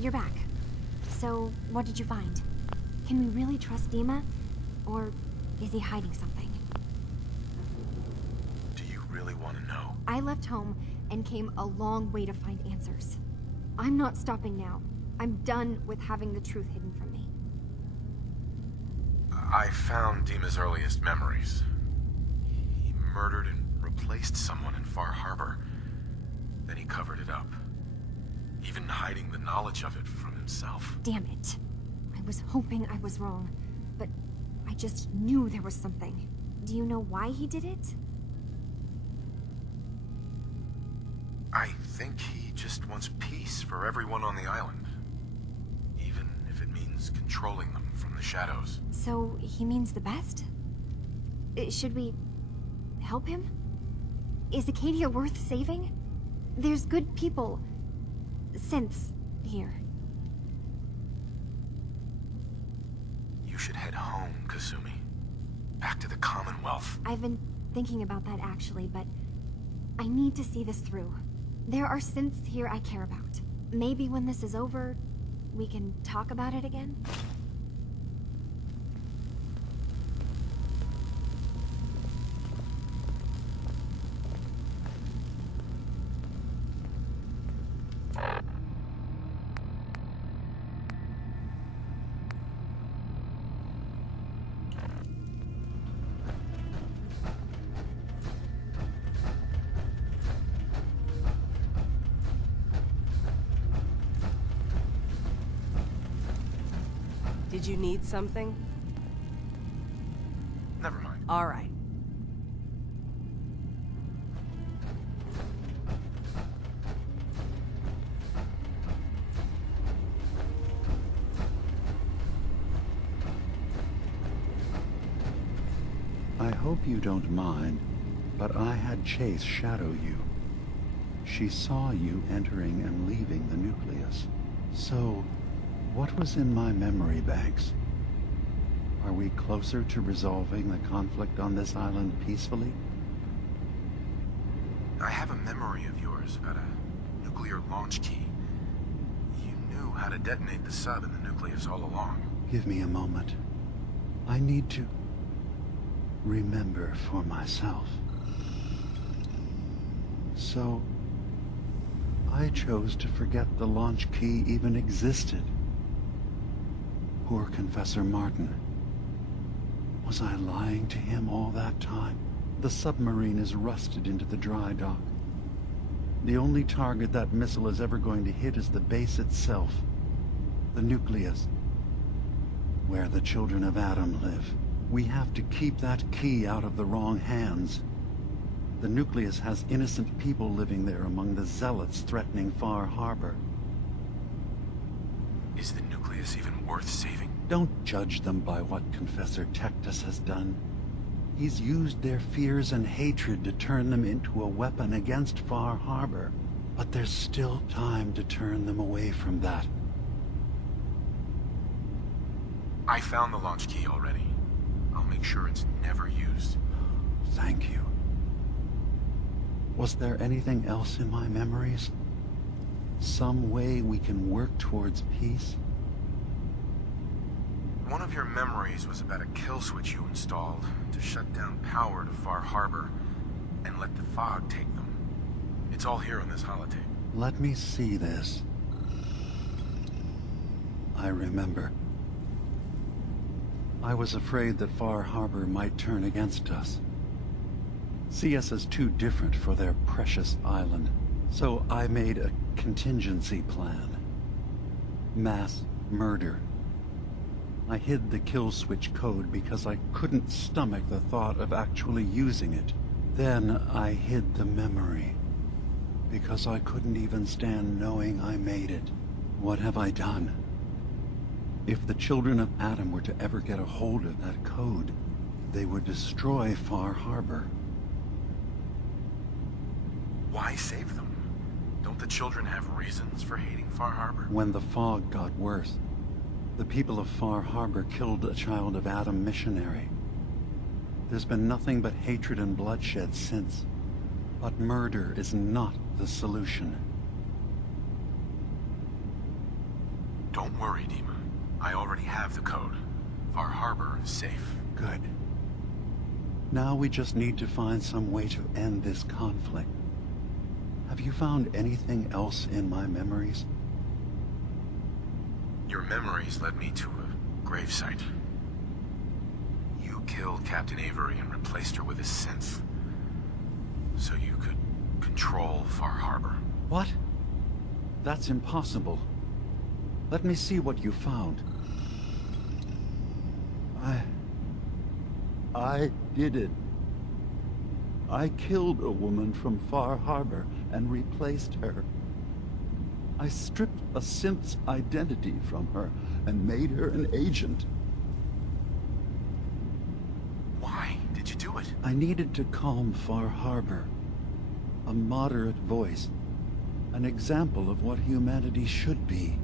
You're back. So, what did you find? Can we really trust DiMA? Or is he hiding something? Do you really want to know? I left home and came a long way to find answers. I'm not stopping now. I'm done with having the truth hidden from me. I found DiMA's earliest memories. He murdered and replaced someone in Far Harbor. Then he covered it up, even hiding the knowledge of it from himself. Damn it. I was hoping I was wrong, but I just knew there was something. Do you know why he did it? I think he just wants peace for everyone on the island. Even if it means controlling them from the shadows. So, he means the best? Should we help him? Is Acadia worth saving? There's good people, synths, here. You should head home, Kasumi. Back to the Commonwealth. I've been thinking about that actually, but I need to see this through. There are synths here I care about. Maybe when this is over, we can talk about it again? Did you need something? Never mind. All right. I hope you don't mind, but I had Chase shadow you. She saw you entering and leaving the nucleus. So, what was in my memory banks? Are we closer to resolving the conflict on this island peacefully? I have a memory of yours about a nuclear launch key. You knew how to detonate the sub in the nucleus all along. Give me a moment. I need to remember for myself. So, I chose to forget the launch key even existed. Poor Confessor Martin. Was I lying to him all that time? The submarine is rusted into the dry dock. The only target that missile is ever going to hit is the base itself. The nucleus. Where the children of Adam live. We have to keep that key out of the wrong hands. The nucleus has innocent people living there among the zealots threatening Far Harbor. Is the nucleus even worth saving? Don't judge them by what Confessor Tectus has done. He's used their fears and hatred to turn them into a weapon against Far Harbor. But there's still time to turn them away from that. I found the launch key already. I'll make sure it's never used. Thank you. Was there anything else in my memories? Some way we can work towards peace? One of your memories was about a kill switch you installed to shut down power to Far Harbor and let the fog take them. It's all here on this holotape. Let me see this. I remember. I was afraid that Far Harbor might turn against us. See us as too different for their precious island. So I made a contingency plan. Mass murder. I hid the kill switch code because I couldn't stomach the thought of actually using it. Then I hid the memory because I couldn't even stand knowing I made it. What have I done? If the children of Adam were to ever get a hold of that code, they would destroy Far Harbor. Why save them? Don't the children have reasons for hating Far Harbor? When the fog got worse, the people of Far Harbor killed a child of Adam missionary. There's been nothing but hatred and bloodshed since. But murder is not the solution. Don't worry, DiMA. I already have the code. Far Harbor is safe. Good. Now we just need to find some way to end this conflict. Have you found anything else in my memories? Your memories led me to a gravesite. You killed Captain Avery and replaced her with a synth, so you could control Far Harbor. What? That's impossible. Let me see what you found. I did it. I killed a woman from Far Harbor and replaced her. I stripped a synth's identity from her and made her an agent. Why did you do it? I needed to calm Far Harbor. A moderate voice. An example of what humanity should be.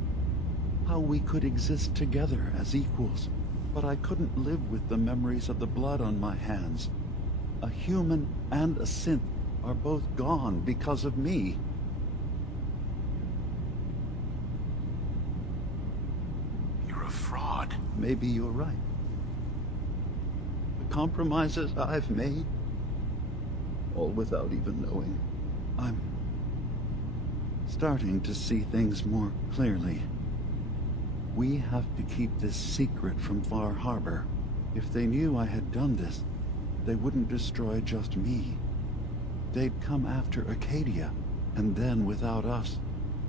How we could exist together as equals. But I couldn't live with the memories of the blood on my hands. A human and a synth are both gone because of me. You're a fraud. Maybe you're right. The compromises I've made, all without even knowing. I'm starting to see things more clearly. We have to keep this secret from Far Harbor. If they knew I had done this, they wouldn't destroy just me. They'd come after Acadia, and then without us,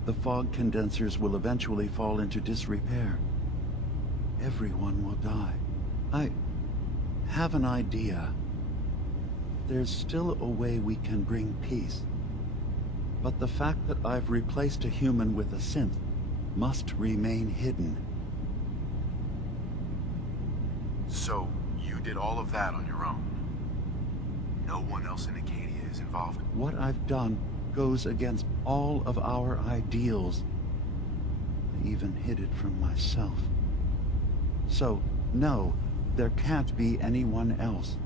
the fog condensers will eventually fall into disrepair. Everyone will die. I have an idea. There's still a way we can bring peace. But the fact that I've replaced a human with a synth must remain hidden. So, you did all of that on your own? No one else in Acadia is involved? What I've done goes against all of our ideals. I even hid it from myself. So, no, there can't be anyone else.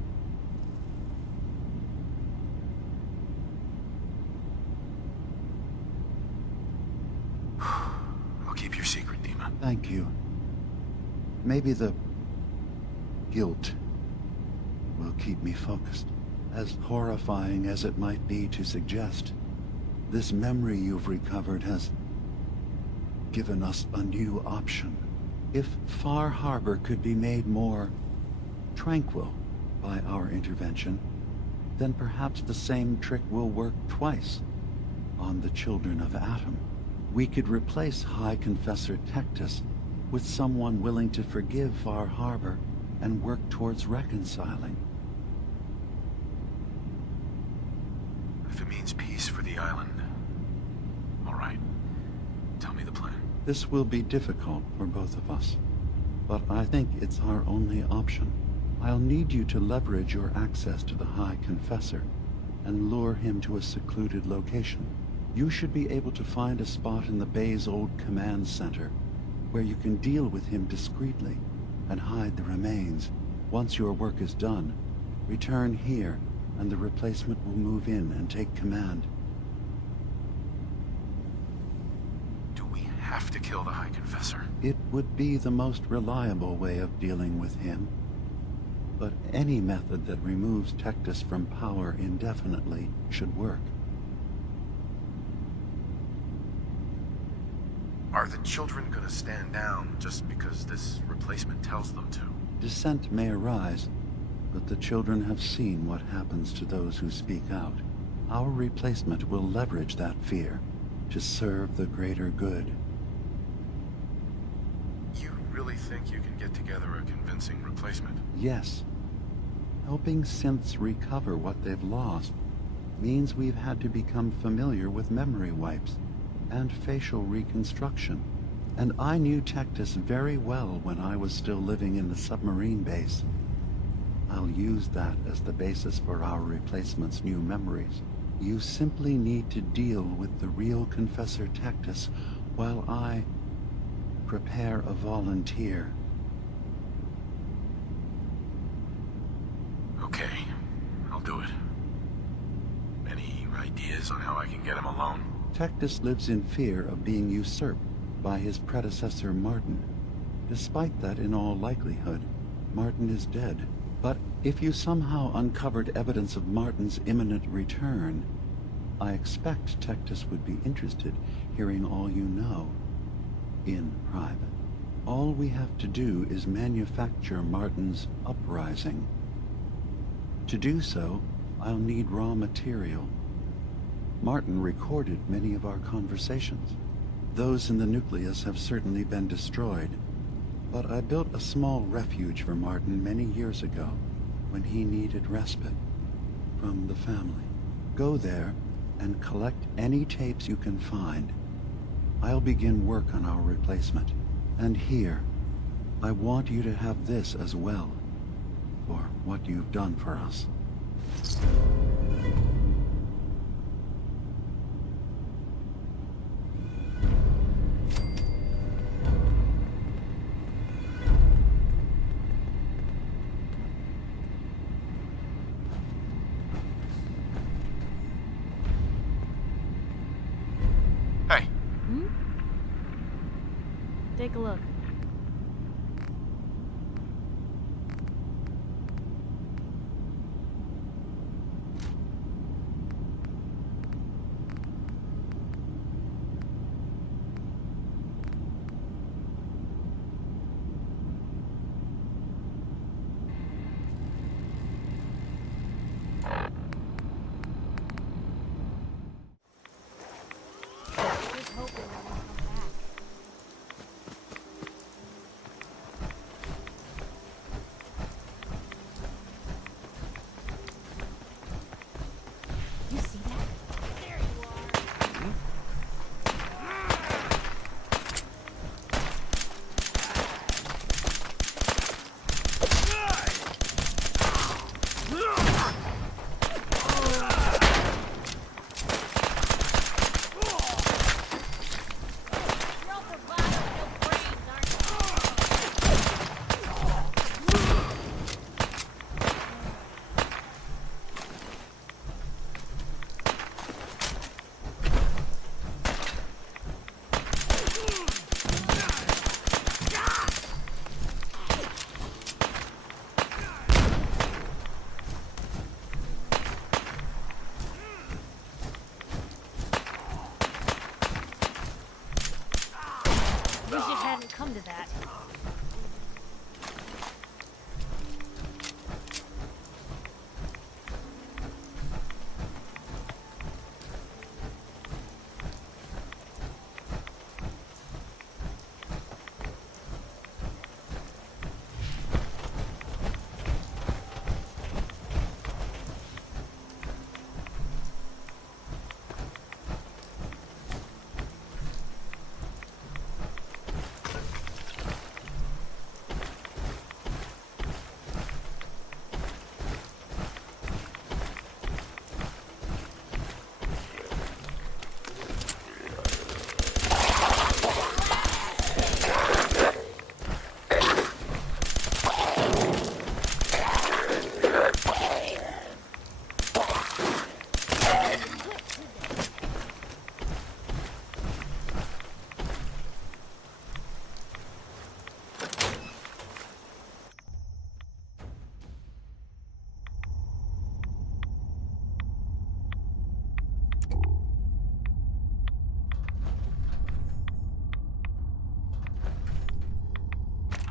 I'll keep your secret, DiMA. Thank you. Maybe the guilt will keep me focused. As horrifying as it might be to suggest, this memory you've recovered has given us a new option. If Far Harbor could be made more tranquil by our intervention, then perhaps the same trick will work twice on the children of Atom. We could replace High Confessor Tectus with someone willing to forgive Far Harbor and work towards reconciling. If it means peace for the island, all right. Tell me the plan. This will be difficult for both of us, but I think it's our only option. I'll need you to leverage your access to the High Confessor and lure him to a secluded location. You should be able to find a spot in the Bay's old command center where you can deal with him discreetly and hide the remains. Once your work is done, return here and the replacement will move in and take command. Do we have to kill the High Confessor? It would be the most reliable way of dealing with him. But any method that removes Tectus from power indefinitely should work. Are the children gonna stand down just because this replacement tells them to? Dissent may arise, but the children have seen what happens to those who speak out. Our replacement will leverage that fear to serve the greater good. You really think you can get together a convincing replacement? Yes. Helping synths recover what they've lost means we've had to become familiar with memory wipes and facial reconstruction. And I knew Tectus very well when I was still living in the submarine base. I'll use that as the basis for our replacement's new memories. You simply need to deal with the real Confessor Tectus while I prepare a volunteer. Okay, I'll do it. Any ideas on how I can get him alone? Tectus lives in fear of being usurped by his predecessor Martin. Despite that, in all likelihood, Martin is dead. But if you somehow uncovered evidence of Martin's imminent return, I expect Tectus would be interested hearing all you know in private. All we have to do is manufacture Martin's uprising. To do so, I'll need raw material. Martin recorded many of our conversations. Those in the nucleus have certainly been destroyed, but I built a small refuge for Martin many years ago when he needed respite from the family. Go there and collect any tapes you can find. I'll begin work on our replacement. And here, I want you to have this as well, for what you've done for us. Hey. Take a look. Just hoping that will come back. You see that? There you are. You're all bravado and no brains, aren't you? Wish it hadn't come to that.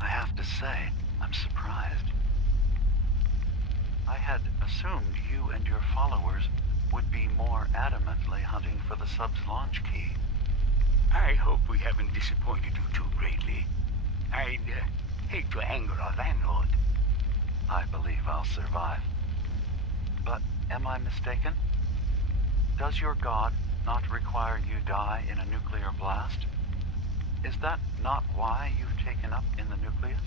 I have to say, I'm surprised. I had assumed you and your followers would be more adamantly hunting for the sub's launch key. I hope we haven't disappointed you too greatly. I'd hate to anger our landlord. I believe I'll survive. But am I mistaken? Does your god not require you die in a nuclear blast? Is that not why you've taken up in the nucleus?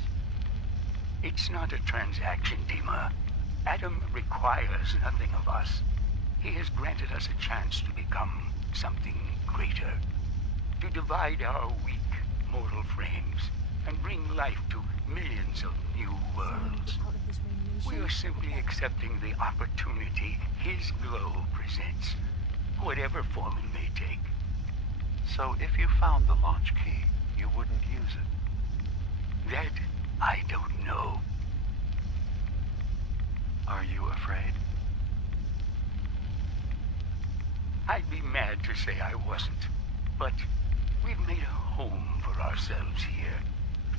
It's not a transaction, DiMA. Adam requires nothing of us. He has granted us a chance to become something greater. To divide our weak mortal frames and bring life to millions of new worlds. Out of this We radiation. are simply accepting the opportunity his glow presents, whatever form it may take. So if you found the launch key, you wouldn't use it. That I don't know. Are you afraid? I'd be mad to say I wasn't, but we've made a home for ourselves here.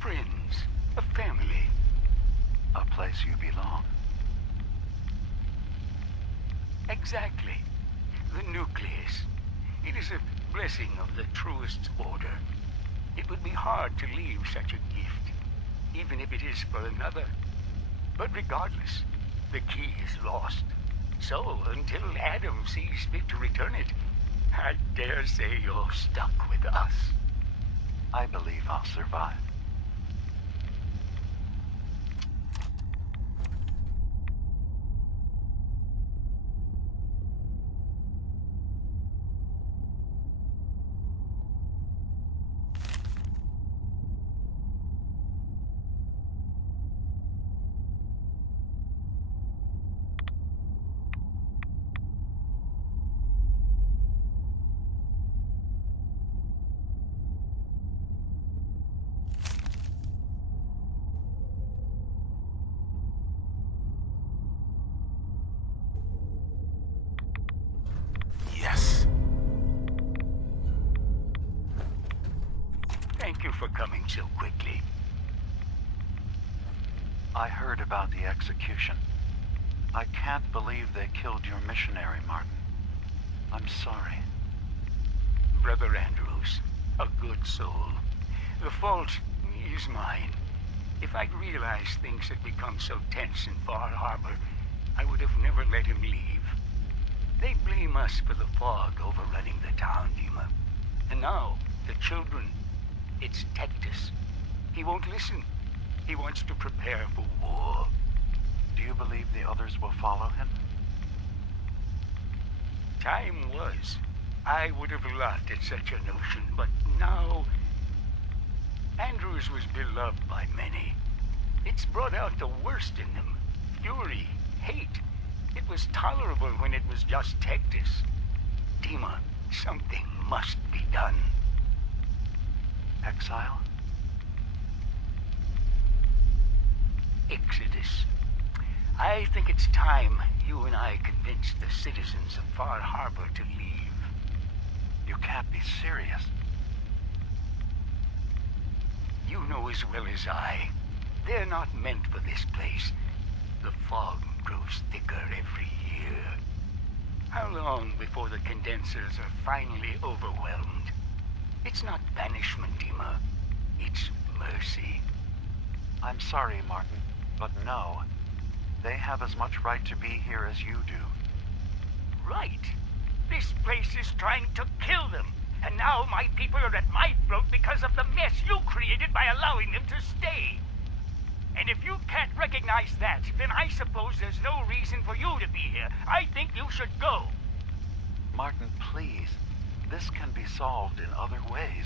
Friends, a family. A place you belong. Exactly. The nucleus. It is a blessing of the truest order. It would be hard to leave such a gift, even if it is for another. But regardless, the key is lost. So, until Adam sees fit to return it, I dare say you're stuck with us. I believe I'll survive. Yes. Thank you for coming so quickly. I heard about the execution. I can't believe they killed your missionary, Martin. I'm sorry. Brother Andrews, a good soul. The fault is mine. If I'd realized things had become so tense in Far Harbor, I would have never let him leave. They blame us for the fog overrunning the town, DiMA. And now, the children, it's Tectus. He won't listen. He wants to prepare for war. Do you believe the others will follow him? Time was. I would have laughed at such a notion, but now... Andrews was beloved by many. It's brought out the worst in them. Fury, hate. It was tolerable when it was just Tectus. DiMA, something must be done. Exile? Exodus. I think it's time you and I convinced the citizens of Far Harbor to leave. You can't be serious. You know as well as I, they're not meant for this place. The fog grows thicker every year. How long before the condensers are finally overwhelmed? It's not banishment, DiMA. It's mercy. I'm sorry, Martin, but no. They have as much right to be here as you do. Right. This place is trying to kill them. And now my people are at my throat because of the mess you created by allowing them to stay. And if you can't recognize that, then I suppose there's no reason for you to be here. I think you should go. Martin, please. This can be solved in other ways.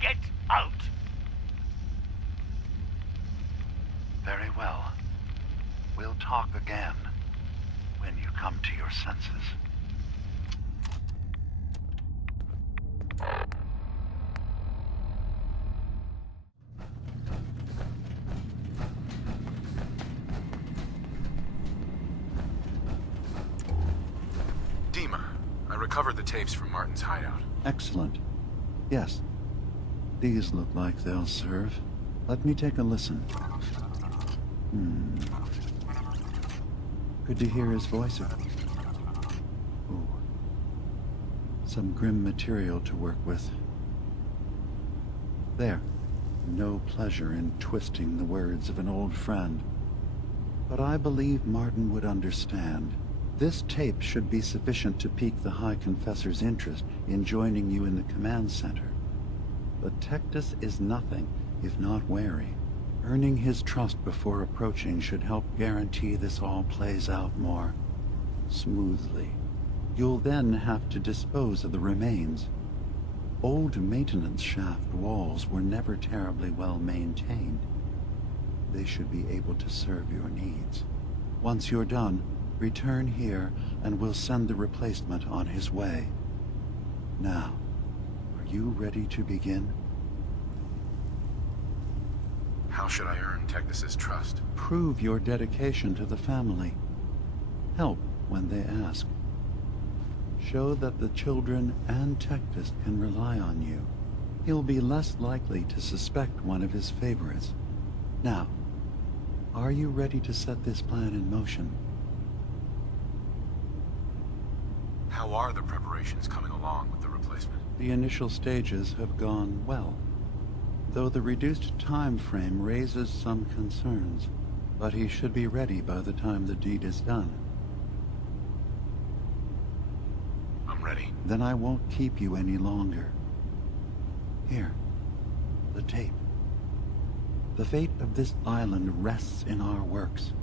Get out. Very well. We'll talk again when you come to your senses. DiMA, I recovered the tapes from Martin's hideout. Excellent. Yes. These look like they'll serve. Let me take a listen. Good to hear his voice. Ooh. Some grim material to work with. There. No pleasure in twisting the words of an old friend. But I believe Martin would understand. This tape should be sufficient to pique the High Confessor's interest in joining you in the command center. But Tectus is nothing if not wary. Earning his trust before approaching should help guarantee this all plays out more smoothly. You'll then have to dispose of the remains. Old maintenance shaft walls were never terribly well maintained. They should be able to serve your needs. Once you're done, return here and we'll send the replacement on his way. Now, you ready to begin? How should I earn Technis's trust? Prove your dedication to the family. Help when they ask. Show that the children and Technis can rely on you. He'll be less likely to suspect one of his favorites. Now, are you ready to set this plan in motion? How are the preparations coming along with the replacement? The initial stages have gone well, though the reduced time frame raises some concerns. But he should be ready by the time the deed is done. I'm ready. Then I won't keep you any longer. Here, the tape. The fate of this island rests in our works.